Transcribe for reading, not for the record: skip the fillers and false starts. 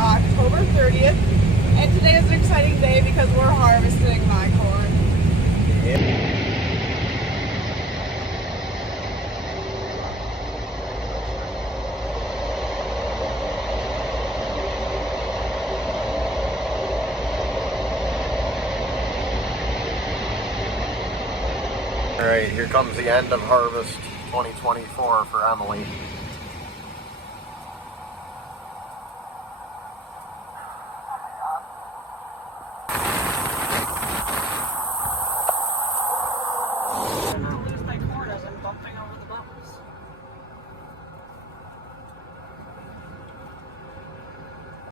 October 30th, and today is an exciting day because we're harvesting my corn. All right, here comes the end of harvest 2024 for Emily.